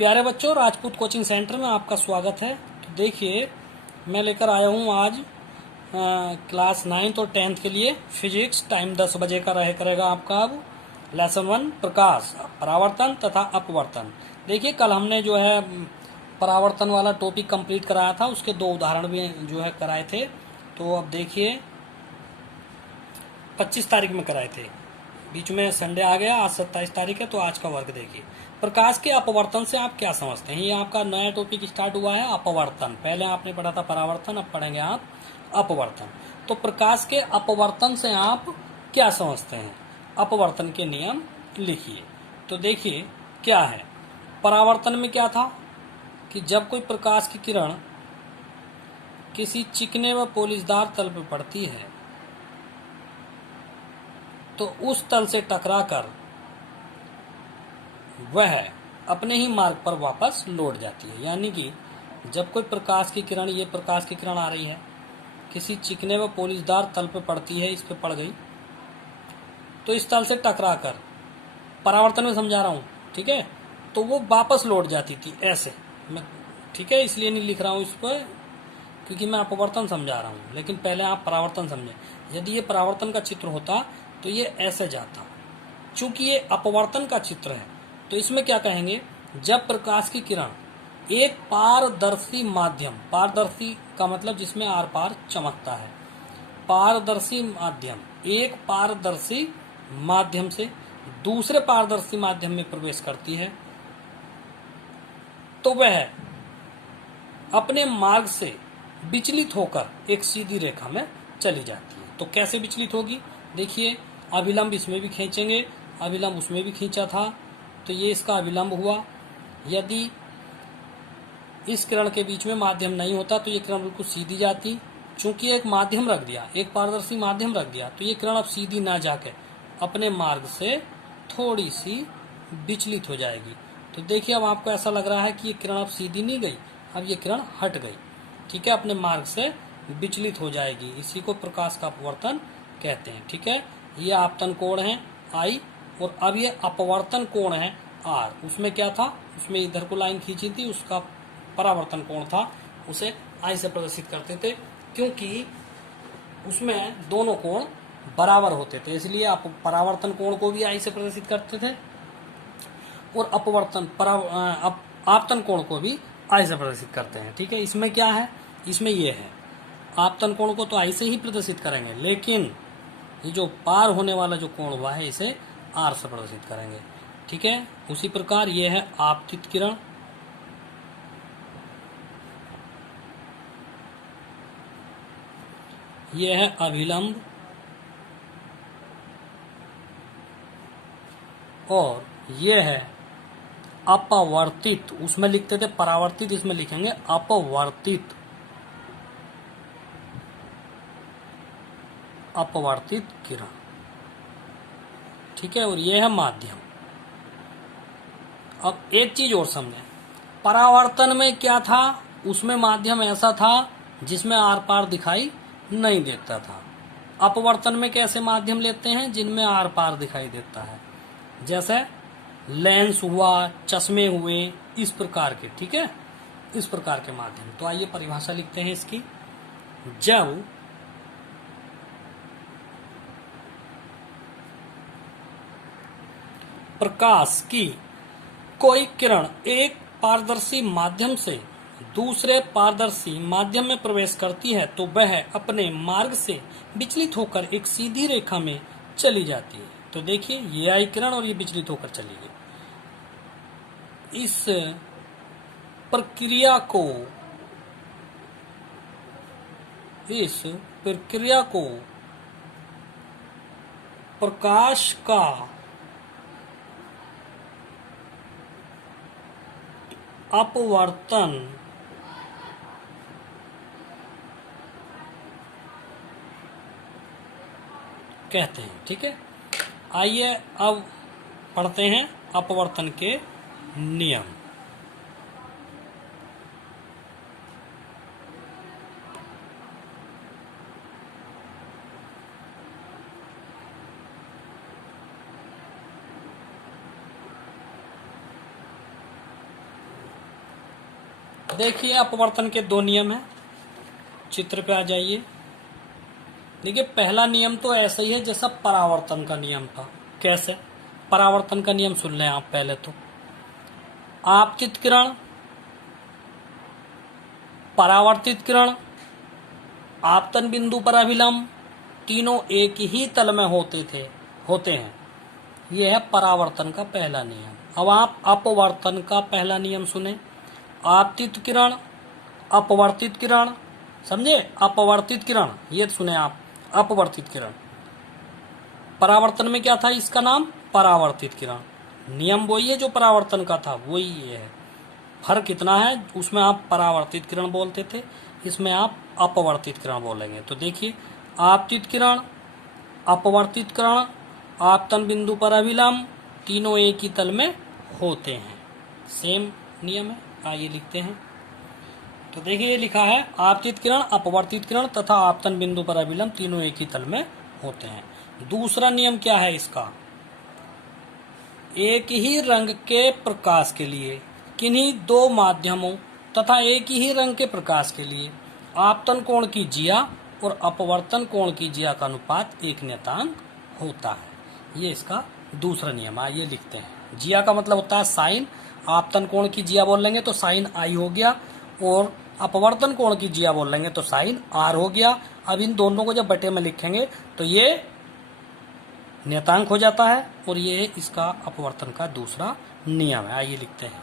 प्यारे बच्चों, Rajput coaching centre में आपका स्वागत है। तो देखिए, मैं लेकर आया हूँ आज क्लास 9th और 10th के लिए फिजिक्स। टाइम 10 बजे का करेगा आपका अब लेसन 1 प्रकाश, परावर्तन तथा अपवर्तन। देखिए, कल हमने जो है परावर्तन वाला टॉपिक कंप्लीट कराया था, उसके 2 उदाहरण भी जो है कराए थे। तो अब देखिए, 25 तारीख में कराए थे, बीच में संडे आ गया, आज 27 तारीख है। तो आज का वर्क देखिए, प्रकाश के अपवर्तन से आप क्या समझते हैं। ये आपका नया टॉपिक स्टार्ट हुआ है, अपवर्तन। पहले आपने पढ़ा था परावर्तन, अब पढ़ेंगे आप अपवर्तन। तो प्रकाश के अपवर्तन से आप क्या समझते हैं, अपवर्तन के नियम लिखिए। तो देखिए क्या है, परावर्तन में क्या था कि जब कोई प्रकाश की किरण किसी चिकने व पॉलिशदार तल पर पड़ती है तो उस तल से टकराकर वह अपने ही मार्ग पर वापस लौट जाती है। यानी कि जब कोई प्रकाश की किरण, ये प्रकाश की किरण आ रही है, किसी चिकने व पॉलिशदार तल पे पड़ती है, इस पे पड़ गई, तो इस तल से टकराकर, परावर्तन में समझा रहा हूँ, ठीक है, तो वो वापस लौट जाती थी ऐसे। मैं ठीक है, इसलिए नहीं लिख रहा हूँ इस पर, क्योंकि मैं अपवर्तन समझा रहा हूँ, लेकिन पहले आप परावर्तन समझें। यदि ये परावर्तन का चित्र होता तो ये ऐसे जाता। चूंकि ये अपवर्तन का चित्र है, तो इसमें क्या कहेंगे, जब प्रकाश की किरण एक पारदर्शी माध्यम, पारदर्शी का मतलब जिसमें आर पार चमकता है, पारदर्शी माध्यम, एक पारदर्शी माध्यम से दूसरे पारदर्शी माध्यम में प्रवेश करती है, तो वह अपने मार्ग से विचलित होकर एक सीधी रेखा में चली जाती है। तो कैसे विचलित होगी, देखिए, अभिलंब इसमें भी खींचेंगे, अभिलंब उसमें भी खींचा था, तो ये इसका अभिलंब हुआ। यदि इस किरण के बीच में माध्यम नहीं होता तो ये किरण बिल्कुल सीधी जाती। चूंकि एक माध्यम रख दिया, एक पारदर्शी माध्यम रख दिया, तो ये किरण अब सीधी ना जाके अपने मार्ग से थोड़ी सी विचलित हो जाएगी। तो देखिए, अब आपको ऐसा लग रहा है कि ये किरण अब सीधी नहीं गई, अब ये किरण हट गई, ठीक है, अपने मार्ग से विचलित हो जाएगी। इसी को प्रकाश का अपवर्तन कहते हैं, ठीक है। ये आपतन कोण है आई, और अब ये अपवर्तन कोण है आर। उसमें क्या था, उसमें इधर को लाइन खींची थी, उसका परावर्तन कोण था, उसे आई से प्रदर्शित करते थे, क्योंकि उसमें दोनों कोण बराबर होते थे, इसलिए आप परावर्तन कोण को भी आई से प्रदर्शित करते थे, और आपतन कोण को भी आई से प्रदर्शित करते हैं, ठीक है। इसमें क्या है, इसमें ये है, आपतन कोण को तो आई से ही प्रदर्शित करेंगे, लेकिन ये जो पार होने वाला जो कोण हुआ है, इसे आर से प्रदर्शित करेंगे, ठीक है। उसी प्रकार ये है आपतित किरण, ये है अभिलंब, और ये है अपवर्तित। उसमें लिखते थे परावर्तित, इसमें लिखेंगे अपवर्तित, अपवर्तित किरण, ठीक है। और ये है माध्यम। अब एक चीज और समझें, परावर्तन में क्या था, उसमें माध्यम ऐसा था जिसमें आर पार दिखाई नहीं देता था। अपवर्तन में कैसे माध्यम लेते हैं, जिनमें आर पार दिखाई देता है, जैसे लेंस हुआ, चश्मे हुए, इस प्रकार के, ठीक है, इस प्रकार के माध्यम। तो आइए परिभाषा लिखते हैं इसकी। जब प्रकाश की कोई किरण एक पारदर्शी माध्यम से दूसरे पारदर्शी माध्यम में प्रवेश करती है तो वह अपने मार्ग से विचलित होकर एक सीधी रेखा में चली जाती है। तो देखिए, ये आई किरण और ये विचलित होकर चली गई। इस प्रक्रिया को प्रकाश का अपवर्तन कहते हैं, ठीक है। आइए अब पढ़ते हैं अपवर्तन के नियम। देखिए अपवर्तन के दो नियम हैं, चित्र पे आ जाइए। देखिए पहला नियम तो ऐसा ही है जैसा परावर्तन का नियम था। कैसे? परावर्तन का नियम सुन लें आप पहले तो। आपतित किरण, परावर्तित किरण, आपतन बिंदु पर अभिलंब, तीनों एक ही तल में होते हैं। यह है परावर्तन का पहला नियम। अब आप अपवर्तन का पहला नियम सुने। आपतित किरण, अपवर्तित किरण, समझे? अपवर्तित किरण, ये सुने आप, अपवर्तित किरण। परावर्तन में क्या था इसका नाम? परावर्तित किरण। नियम वही है जो परावर्तन का था, वही ये है। फर्क कितना है, उसमें आप परावर्तित किरण बोलते थे, इसमें आप अपवर्तित किरण बोलेंगे। तो देखिए आपतित किरण, अपवर्तित किरण, आपतन बिंदु पर अभिलंब, तीनों एक ही तल में होते हैं। सेम नियम है, आइए लिखते हैं। तो देखिए ये लिखा है आपतित किरण, अपवर्तित किरण तथा आपतन बिंदु पर अभिलंब तीनों एक ही तल में होते हैं। दूसरा नियम क्या है इसका? एक ही रंग के प्रकाश के लिए किन्हीं दो माध्यमों तथा एक ही रंग के प्रकाश के लिए आपतन कोण की जिया और अपवर्तन कोण की जिया का अनुपात एक नियतांक होता है। ये इसका दूसरा नियम। आइए लिखते हैं। जिया का मतलब होता है साइन, आपतन कोण की जिया बोल लेंगे तो साइन आई हो गया, और अपवर्तन कोण की जिया बोल लेंगे तो साइन आर हो गया। अब इन दोनों को जब बटे में लिखेंगे तो ये नियतांक हो जाता है, और ये इसका अपवर्तन का दूसरा नियम है। आइए लिखते हैं।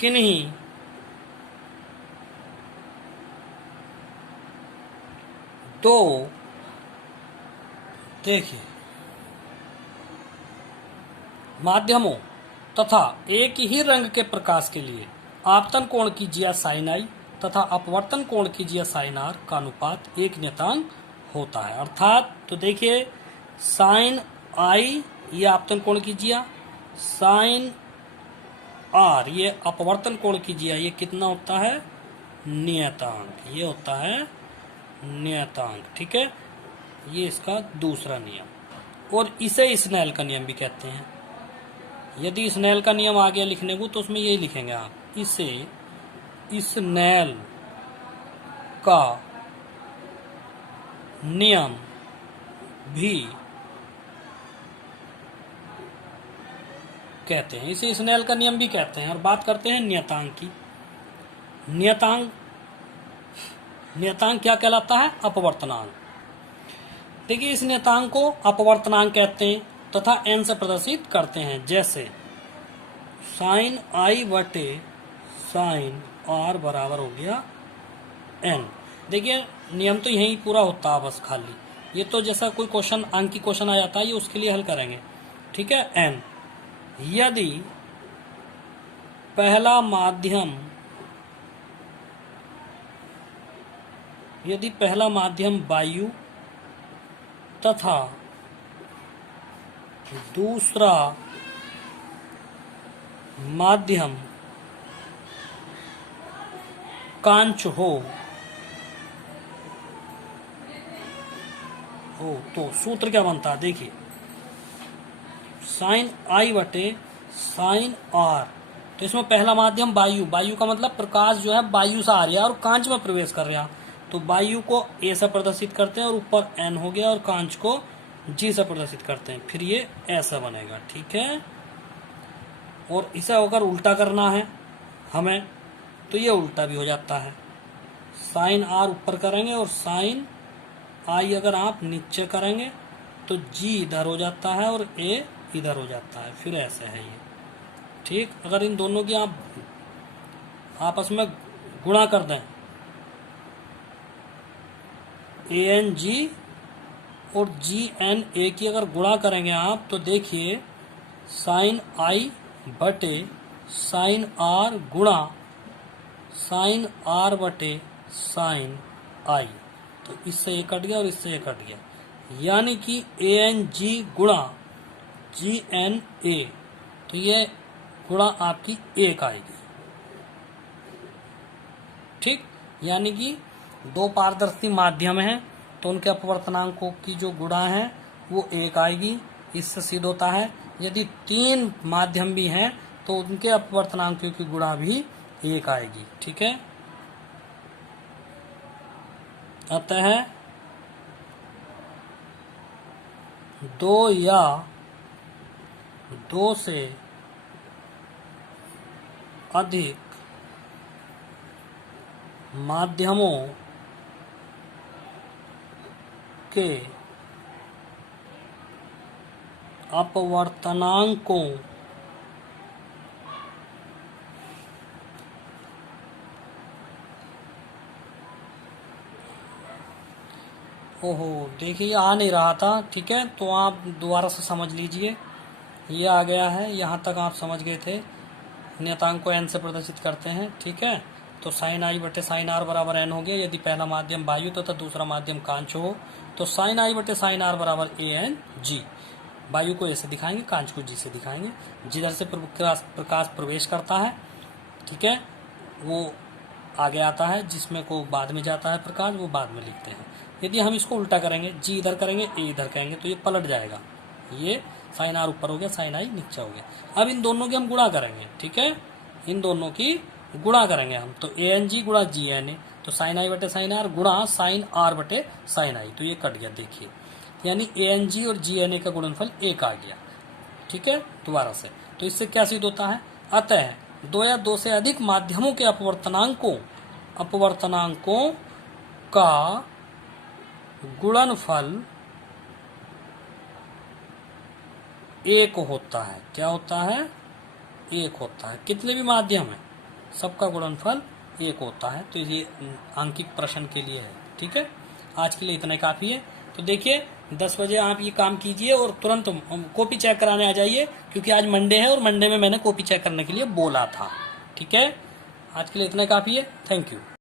किन्हीं दो, देखिए, माध्यमों तथा एक ही रंग के प्रकाश के लिए आपतन कोण की जिया साइन आई तथा अपवर्तन कोण की जिया साइन आर का अनुपात एक नियतांक होता है। अर्थात तो देखिए साइन आई ये आपतन कोण की जिया, साइन आर ये अपवर्तन कोण की जिया, ये कितना होता है? नियतांक। ये होता है नियतांक, ठीक है। ये इसका दूसरा नियम, और इसे स्नेल का नियम भी कहते हैं। यदि स्नेल का नियम आ गया लिखने को तो उसमें यही लिखेंगे आप, इसे स्नेल का नियम भी कहते हैं। इसे स्नेल का नियम भी कहते हैं। और बात करते हैं नियतांक की। नियतांक क्या कहलाता है? अपवर्तनांक। देखिए इस नियतांक को अपवर्तनांक कहते हैं तथा n से प्रदर्शित करते हैं। जैसे साइन आई बटे साइन आर बराबर हो गया n। देखिए नियम तो यही पूरा होता है बस, खाली ये तो जैसा कोई क्वेश्चन, अंक की क्वेश्चन आ जाता है, ये उसके लिए हल करेंगे, ठीक है। n यदि पहला माध्यम वायु तथा दूसरा माध्यम कांच हो तो सूत्र क्या बनता है? देखिए साइन आई बटे साइन आर, तो इसमें पहला माध्यम वायु का मतलब प्रकाश जो है वायु से आ रहा है और कांच में प्रवेश कर रहा, तो वायु को ए से प्रदर्शित करते हैं और ऊपर एन हो गया, और कांच को जी से प्रदर्शित करते हैं, फिर ये ऐसा बनेगा, ठीक है। और इसे अगर उल्टा करना है हमें तो ये उल्टा भी हो जाता है। साइन आर ऊपर करेंगे और साइन आई अगर आप नीचे करेंगे तो जी इधर हो जाता है और ए इधर हो जाता है, फिर ऐसे है ये, ठीक। अगर इन दोनों की आप आपस में गुणा कर दें, ए एन जी और जी एन ए की अगर गुणा करेंगे आप तो देखिए साइन आई बटे साइन आर गुणा साइन आर बटे साइन आई, तो इससे ये कट गया और इससे ये कट गया, यानी कि ए एन जी गुणा जी एन ए, तो ये गुणा आपकी एक आएगी, ठीक। यानी कि दो पारदर्शी माध्यम हैं तो उनके अपवर्तनांकों की जो गुणा है वो एक आएगी। इससे सिद्ध होता है यदि तीन माध्यम भी हैं तो उनके अपवर्तनांकों की गुणा भी 1 आएगी। ठीक है, अतः 2 या 2 से अधिक माध्यमों के अपवर्तनांकों ओहो, देखिए आ नहीं रहा था। ठीक है, तो आप दोबारा से समझ लीजिए। ये आ गया है, यहाँ तक आप समझ गए थे। नियतांक को n से प्रदर्शित करते हैं। ठीक है, तो साइन आई बटे साइन आर बराबर n हो गया यदि पहला माध्यम वायु तथा दूसरा माध्यम कांच हो। तो साइन आई बटे साइन आर बराबर ए एन जी। वायु को ऐसे दिखाएंगे, कांच को जी से दिखाएंगे। जिधर से प्रकाश प्रवेश करता है, ठीक है, वो आगे आता है, जिसमें को बाद में जाता है प्रकाश, वो बाद में लिखते हैं। यदि हम इसको उल्टा करेंगे, जी इधर करेंगे, ए इधर करेंगे, तो ये पलट जाएगा। ये साइन आर ऊपर हो गया, साइन आई नीचे हो गया। अब इन दोनों की हम गुणा करेंगे। ठीक है, इन दोनों की गुणा करेंगे हम, तो ए एन जी गुणा जी एन ए, तो साइन आई बटे साइन आर गुणा साइन आर बटे साइन आई, तो ये कट गया। देखिए, यानी ए एन जी और जी एन ए का गुणनफल 1 आ गया। ठीक है, दोबारा से, तो इससे क्या सिद्ध होता है? अतः 2 या 2 से अधिक माध्यमों के अपवर्तनांकों का गुणनफल 1 होता है। क्या होता है? 1 होता है। कितने भी माध्यम है, सबका गुणनफल 1 होता है। तो ये आंकिक प्रश्न के लिए है। ठीक है, आज के लिए इतना ही काफी है। तो देखिए 10 बजे आप ये काम कीजिए और तुरंत कॉपी चेक कराने आ जाइए, क्योंकि आज मंडे है और मंडे में मैंने कॉपी चेक करने के लिए बोला था। ठीक है, आज के लिए इतना ही काफी है। Thank you.